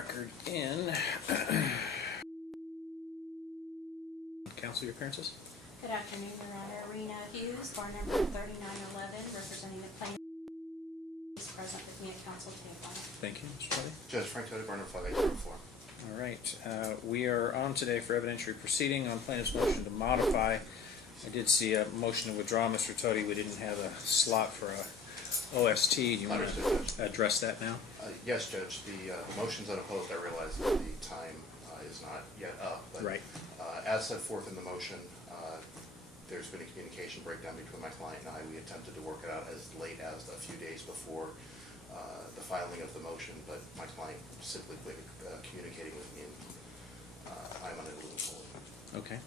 record in. Counsel, your appearances. Good afternoon, Your Honor. Rena Hughes, bar number 3911, representing the plaintiff, is present with me at counsel table. Thank you, Mr. Toti. Judge Frank Toti, bar number 5804. All right, we are on today for evidentiary proceeding on plaintiff's motion to modify. I did see a motion to withdraw, Mr. Toti. We didn't have a slot for a OST. Do you want to address that now? Yes, Judge. The motion's unopposed. I realize that the time is not yet up. But, Right. As set forth in the motion, there's been a communication breakdown between my client and I. We attempted to work it out as late as a few days before the filing of the motion, but my client simply quit communicating with me, and I'm unable to move forward. Okay.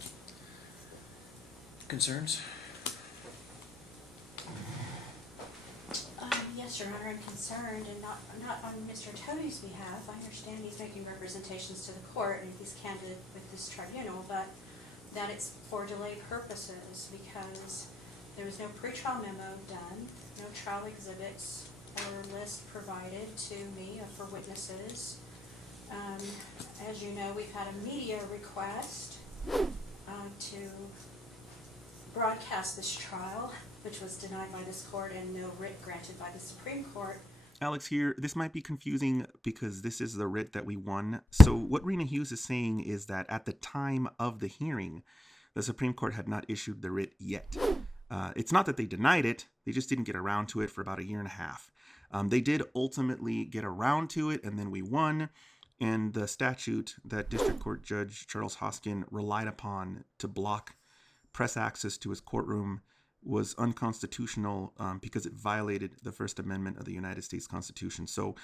Concerns? Yes, Your Honor, I'm concerned, and not on Mr. Toti's behalf. I understand he's making representations to the court and he's candid with this tribunal, but that it's for delay purposes because there was no pretrial memo done, no trial exhibits or list provided to me for witnesses. As you know, we've had a media request to broadcast this trial, which was denied by this court, and no writ granted by the Supreme Court. Alex here. This might be confusing because this is the writ that we won. So what Rena Hughes is saying is that at the time of the hearing, the Supreme Court had not issued the writ yet. It's not that they denied it. They just didn't get around to it for about a year and a half. They did ultimately get around to it, and then we won. And the statute that District Court Judge Charles Hoskin relied upon to block press access to his courtroom was unconstitutional because it violated the First Amendment of the United States Constitution. So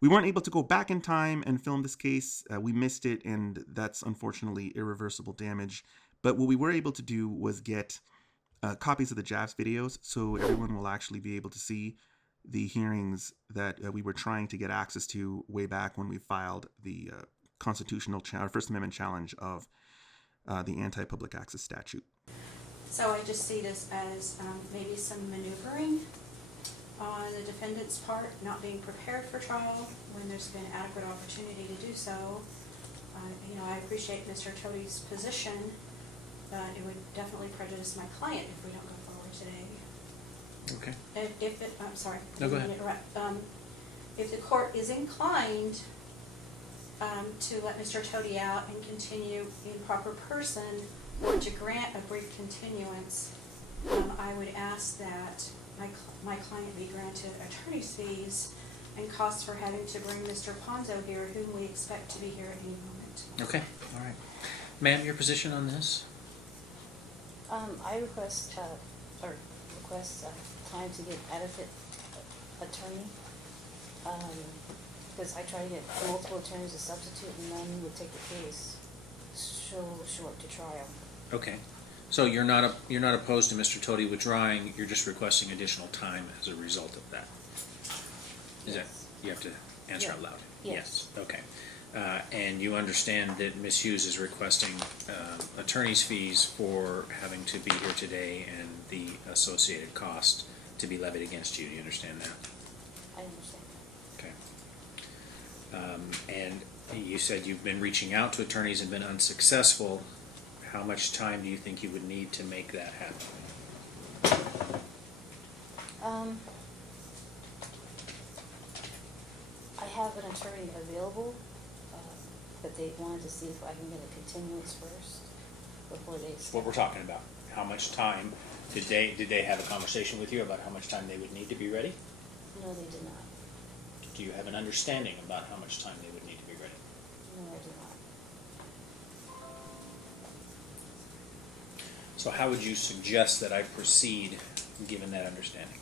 we weren't able to go back in time and film this case. We missed it, and that's unfortunately irreversible damage. But what we were able to do was get copies of the JAVS videos, so everyone will actually be able to see the hearings that we were trying to get access to way back when we filed the constitutional First Amendment challenge of the anti-public access statute. So I just see this as maybe some maneuvering on the defendant's part, not being prepared for trial when there's been adequate opportunity to do so. I appreciate Mr. Toti's position, but it would definitely prejudice my client if we don't go forward today. Okay. I'm sorry. No, go ahead. If the court is inclined to let Mr. Toti out and continue in proper person, or to grant a brief continuance, I would ask that my client be granted attorney's fees and costs for having to bring Mr. Ponzo here, whom we expect to be here at any moment. Okay. All right. Ma'am, your position on this? I request time to get adequate attorney, because I try to get multiple attorneys to substitute, and none would take the case so short to trial. Okay. So you're not opposed to Mr. Toti withdrawing. You're just requesting additional time as a result of that. Is that you have to answer out loud? Yes. Okay. And you understand that Ms. Hughes is requesting attorney's fees for having to be here today and the associated cost to be levied against you. Do you understand that? I understand. Okay. And you said you've been reaching out to attorneys and been unsuccessful. How much time do you think you would need to make that happen? I have an attorney available, but they wanted to see if I can get a continuance first before they What we're talking about. How much time did they have a conversation with you about how much time they would need to be ready? No, they did not. Do you have an understanding about how much time they would need to be ready? No, I did not. So how would you suggest that I proceed given that understanding?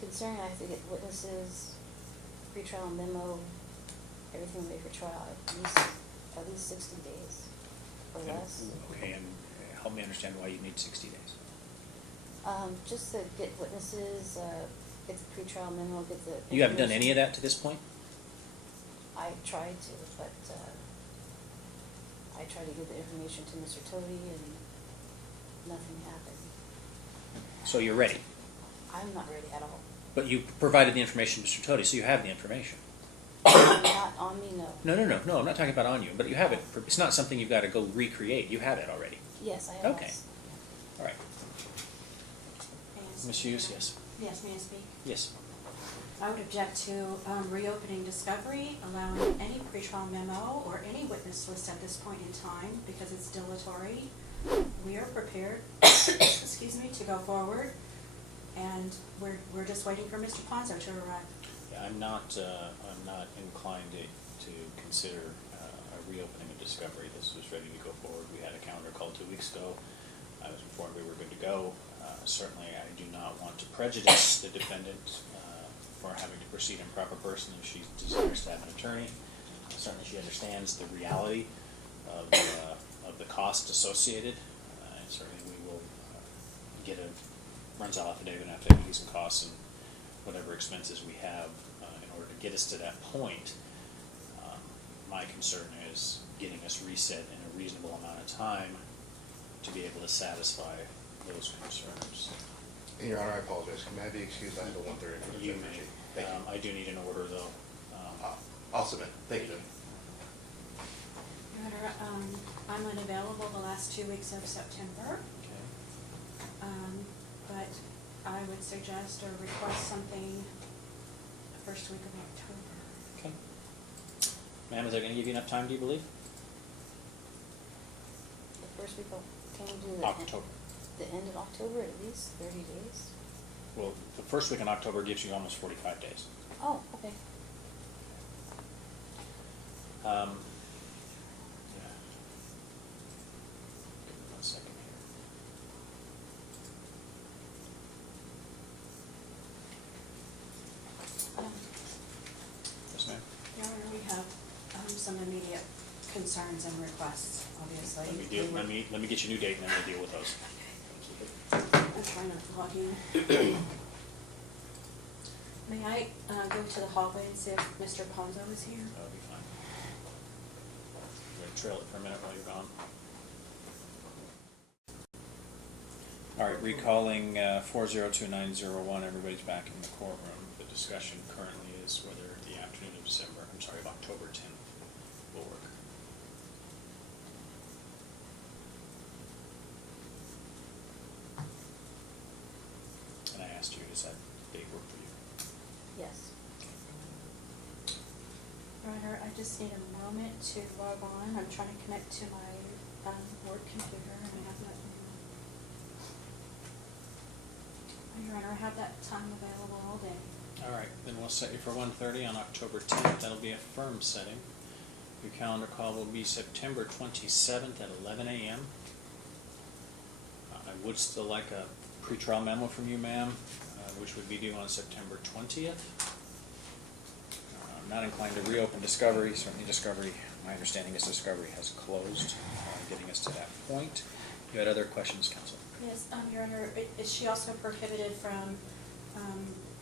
Concerning I have to get witnesses, pretrial memo, everything ready for trial, at least 60 days or less. Okay, and help me understand why you need 60 days. Just to get witnesses, get the pretrial memo, get the... You haven't done any of that to this point? I tried to, but I tried to give the information to Mr. Toti and nothing happened. So you're ready? I'm not ready at all. But you provided the information to Mr. Toti, so you have the information. Not On me, no. No, I'm not talking about on you, but you have it. It's not something you've got to go recreate. You have it already. Yes, I have. Okay. All right. May I speak? Ms. Hughes, yes. Yes, may I speak? Yes. I would object to reopening discovery, allowing any pretrial memo or any witness list at this point in time because it's dilatory. We are prepared, excuse me, to go forward, and we're just waiting for Mr. Ponzo to arrive. Yeah, I'm not inclined to consider a reopening of discovery. This was ready to go forward. We had a calendar call 2 weeks ago. I was informed we were good to go. Certainly, I do not want to prejudice the defendant for having to proceed in proper person if she desires to have an attorney. Certainly, she understands the reality of the cost associated. And certainly, we will get a rental affidavit after fees and costs and whatever expenses we have in order to get us to that point. My concern is getting us reset in a reasonable amount of time to be able to satisfy those concerns. Your Honor, I apologize. Can I be excused? I have a 1:30 for the You Thank may. you. I do need an order though. I'll submit. Thank you. Your Honor, I'm unavailable the last 2 weeks of September, Okay. but I would suggest or request something the first week of October. Okay. Ma'am, is that going to give you enough time, do you believe? The first week of, can we do October. the end of October, at least 30 days? Well, the first week in October gives you almost 45 days. Oh, okay. Yeah. Give me 1 second here. Yes, ma'am. Your Honor, we have some immediate concerns and requests, obviously. Let me get you a new date and then we'll deal with those. I'm trying not to log in. May I go to the hallway and see if Mr. Ponzo is here? That'll be fine. I'm going to trail it for a minute while you're gone. All right, recalling 402-901, everybody's back in the courtroom. The discussion currently is whether the afternoon of October 10th will work. And I asked you, does that date work for you? Yes. Your Honor, I just need a moment to log on. I'm trying to connect to my work computer and I have not. Your Honor, I have that time available all day. All right, then we'll set you for 1:30 on October 10th. That'll be a firm setting. Your calendar call will be September 27th at 11 a.m. I would still like a pretrial memo from you, ma'am, which would be due on September 20th. I'm not inclined to reopen discovery. Certainly discovery, my understanding is discovery has closed, getting us to that point. You had other questions, counsel? Yes, Your Honor, is she also prohibited from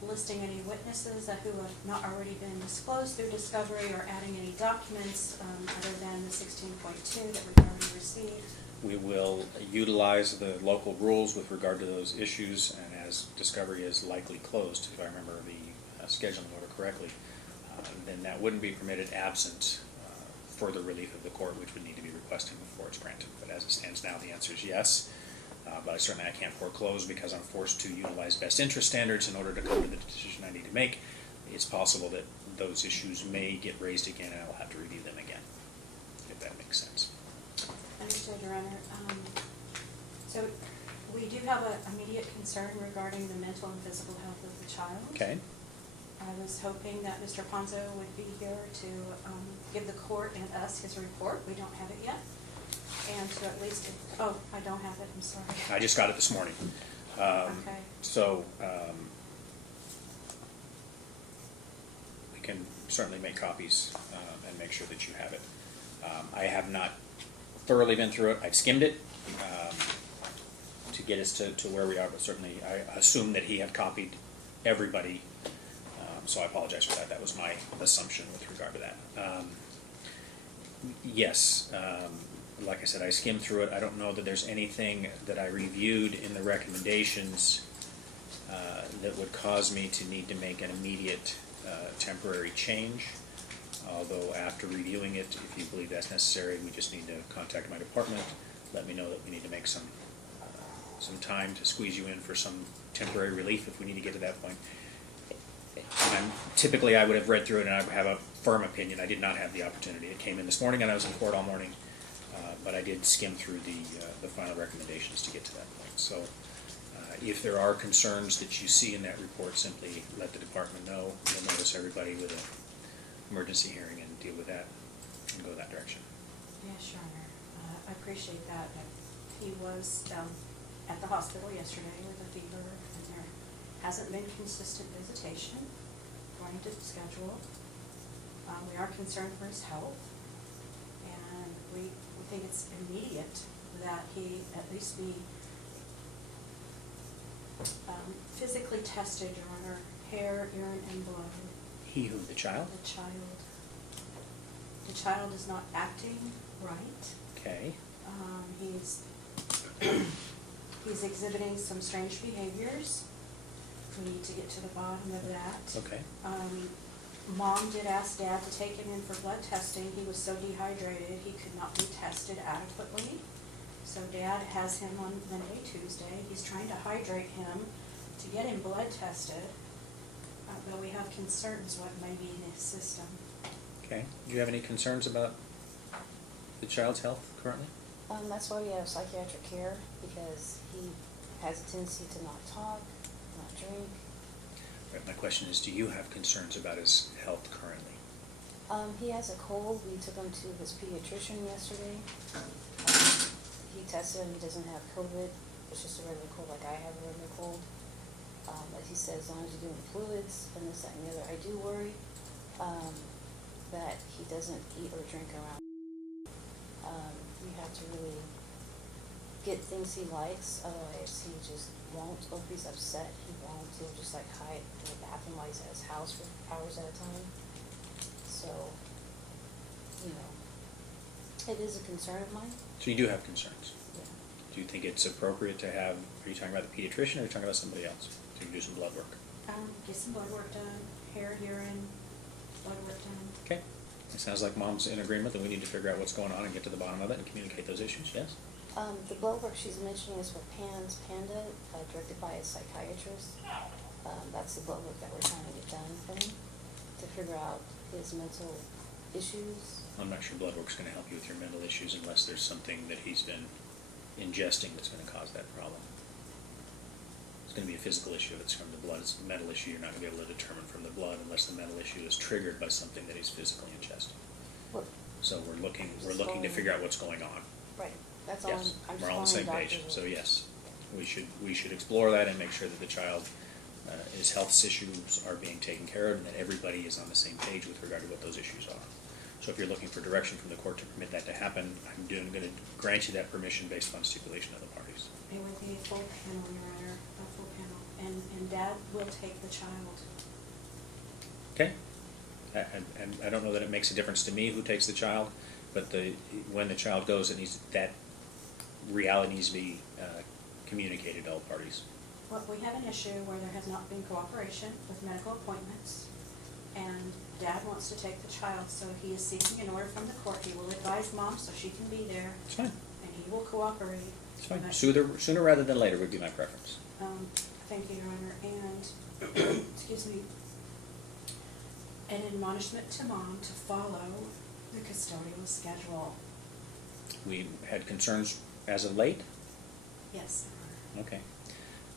listing any witnesses who have not already been disclosed through discovery or adding any documents other than the 16.2 that we've already received? We will utilize the local rules with regard to those issues, and as discovery is likely closed, if I remember the scheduling order correctly, then that wouldn't be permitted absent further relief of the court, which would need to be requested before it's granted. But as it stands now, the answer is yes. But I can't foreclose because I'm forced to utilize best interest standards in order to come to the decision I need to make. It's possible that those issues may get raised again and I'll have to review them again, if that makes sense. Understood, Your Honor. So we do have an immediate concern regarding the mental and physical health of the child. Okay. I was hoping that Mr. Ponzo would be here to give the court and us his report. We don't have it yet. And to at least, oh, I don't have it, I'm sorry. I just got it this morning. Okay. So we can certainly make copies and make sure that you have it. I have not thoroughly been through it. I've skimmed it to get us to where we are, but certainly I assume that he had copied everybody. So I apologize for that. That was my assumption with regard to that. Yes. Like I said, I skimmed through it. I don't know that there's anything that I reviewed in the recommendations that would cause me to need to make an immediate temporary change. Although after reviewing it, if you believe that's necessary, we just need to contact my department, let me know that we need to make some time to squeeze you in for some temporary relief if we need to get to that point. Typically, I would have read through it and I would have a firm opinion. I did not have the opportunity. It came in this morning and I was in court all morning, but I did skim through the final recommendations to get to that point. So if there are concerns that you see in that report, simply let the department know. You'll notice everybody with an emergency hearing and deal with that and go that direction. Yes, Your Honor, I appreciate that. He was at the hospital yesterday with a fever, and there hasn't been consistent visitation according to the schedule. We are concerned for his health, and we think it's immediate that he at least be physically tested, Your Honor, hair, urine, and blood. He who? The child? The child. The child is not acting right. Okay. He's exhibiting some strange behaviors. We need to get to the bottom of that. Okay. Mom did ask Dad to take him in for blood testing. He was so dehydrated he could not be tested adequately. So Dad has him on Monday, Tuesday. He's trying to hydrate him to get him blood tested. But we have concerns what may be in his system. Okay. Do you have any concerns about the child's health currently? That's why we have psychiatric care, because he has a tendency to not talk, not drink. Right, my question is, do you have concerns about his health currently? He has a cold. We took him to his pediatrician yesterday. He tested and he doesn't have COVID. It's just a regular cold, like I have a regular cold. But he said as long as you're doing fluids and this, that, and the other. I do worry that he doesn't eat or drink around. You have to really get things he likes, otherwise he just won't. Or if he's upset, he won't. He'll just like hide in the bathroom while he's at his house for hours at a time. So, you know, it is a concern of mine. So you do have concerns? Yeah. Do you think it's appropriate to have, are you talking about the pediatrician or are you talking about somebody else to do some blood work? Get some blood work done, hair, urine, blood work done. Okay. It sounds like Mom's in agreement that we need to figure out what's going on and get to the bottom of it and communicate those issues, yes? The blood work she's mentioning is for Pan's Panda, directed by a psychiatrist. That's the blood work that we're trying to get done for him, to figure out his mental issues. I'm not sure blood work's going to help you with your mental issues unless there's something that he's been ingesting that's going to cause that problem. It's going to be a physical issue if it's from the blood. It's a mental issue you're not going to be able to determine from the blood unless the mental issue is triggered by something that he's physically ingesting. What? So we're looking to figure out what's going on. Right. That's all. Yes, I'm we're all on the same page. So yes, we should explore that and make sure that the child, his health issues are being taken care of, and that everybody is on the same page with regard to what those issues are. So if you're looking for direction from the court to permit that to happen, I'm going to grant you that permission based upon stipulation of the parties. It would be a full panel, Your Honor, a full panel, and Dad will take the child. Okay. And I don't know that it makes a difference to me who takes the child, but when the child goes, that reality needs to be communicated to all parties. Well, we have an issue where there has not been cooperation with medical appointments, and Dad wants to take the child, so he is seeking an order from the court. He will advise Mom so she can be there. It's fine. And he will cooperate. It's fine. But, Sooner rather than later would be my preference. Thank you, Your Honor, and, excuse me, an admonishment to Mom to follow the custodial schedule. We had concerns as of late? Yes, Your Honor. Okay.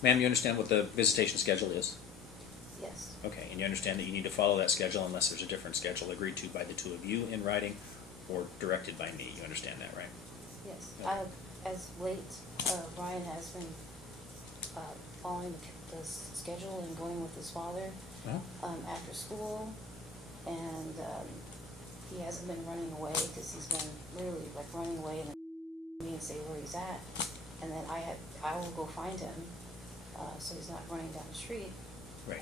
Ma'am, you understand what the visitation schedule is? Yes. Okay, and you understand that you need to follow that schedule unless there's a different schedule agreed to by the two of you in writing or directed by me. You understand that, right? Yes. Okay. As late, Ryan has been following the schedule and going with his father after school, and he hasn't been running away, because he's been literally like running away and me and say where he's at, and then I will go find him, so he's not running down the street. Right.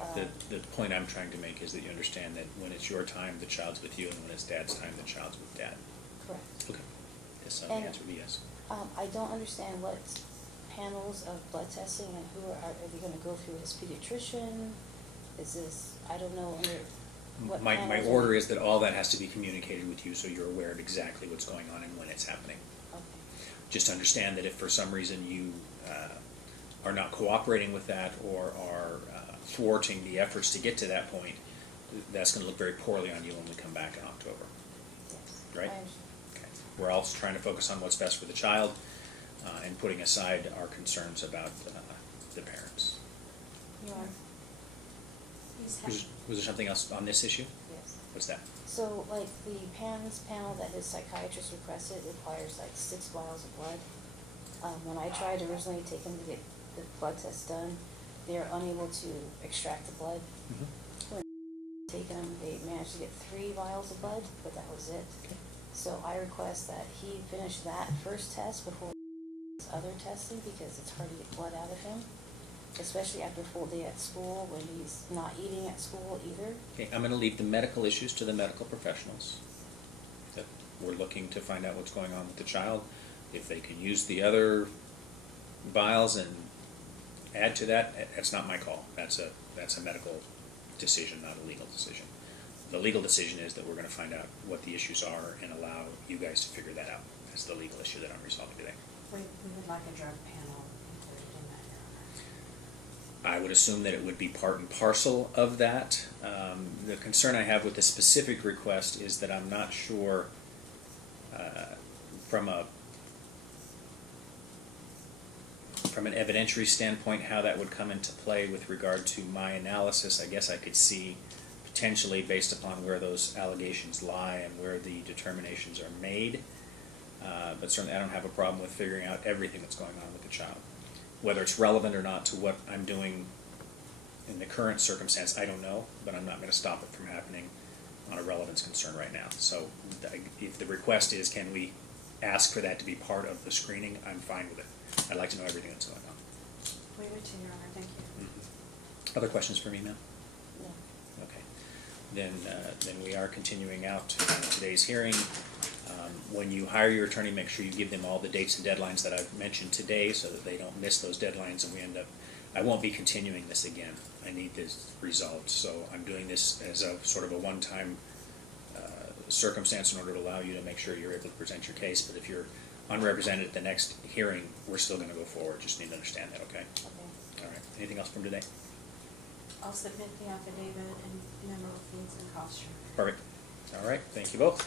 The point I'm trying to make is that you understand that when it's your time, the child's with you, and when it's Dad's time, the child's with Dad. Correct. Okay. Yes, the answer would be yes. I don't understand what panels of blood testing and who are they going to go through? His pediatrician? Is this, I don't know, under What My panels are- order is that all that has to be communicated with you, so you're aware of exactly what's going on and when it's happening. Okay. Just understand that if for some reason you are not cooperating with that or are thwarting the efforts to get to that point, that's going to look very poorly on you when we come back in October. Yes. Right? I understand. Okay. We're also trying to focus on what's best for the child and putting aside our concerns about the parents. You are? Was there something else on this issue? Yes. What's that? So, like, the PANS panel that his psychiatrist requested requires like 6 vials of blood. When I tried originally to take him to get the blood test done, they were unable to extract the blood. When taken him, they managed to get 3 vials of blood, but that was it. So I request that he finish that first test before his other testing, because it's hard to get blood out of him, especially after a full day at school when he's not eating at school either. Okay, I'm going to leave the medical issues to the medical professionals. That we're looking to find out what's going on with the child. If they can use the other vials and add to that, that's not my call. That's a medical decision, not a legal decision. The legal decision is that we're going to find out what the issues are and allow you guys to figure that out. That's the legal issue that I'm resolving today. We would like a drug panel included in that, Your Honor. I would assume that it would be part and parcel of that. The concern I have with the specific request is that I'm not sure from an evidentiary standpoint how that would come into play with regard to my analysis. I guess I could see potentially, based upon where those allegations lie and where the determinations are made, but certainly I don't have a problem with figuring out everything that's going on with the child. Whether it's relevant or not to what I'm doing in the current circumstance, I don't know, but I'm not going to stop it from happening on a relevance concern right now. So if the request is, can we ask for that to be part of the screening, I'm fine with it. I'd like to know everything that's going on. We would too, Your Honor, thank you. Other questions for me, ma'am? No. Okay. Then we are continuing out today's hearing. When you hire your attorney, make sure you give them all the dates and deadlines that I've mentioned today so that they don't miss those deadlines and we end up, I won't be continuing this again. I need this resolved. So I'm doing this as a sort of a one-time circumstance in order to allow you to make sure you're able to present your case. But if you're unrepresented at the next hearing, we're still going to go forward. Just need to understand that, okay? Okay. All right. Anything else from today? I'll submit the affidavit and memo of fees and costs. Perfect. All right. Thank you both.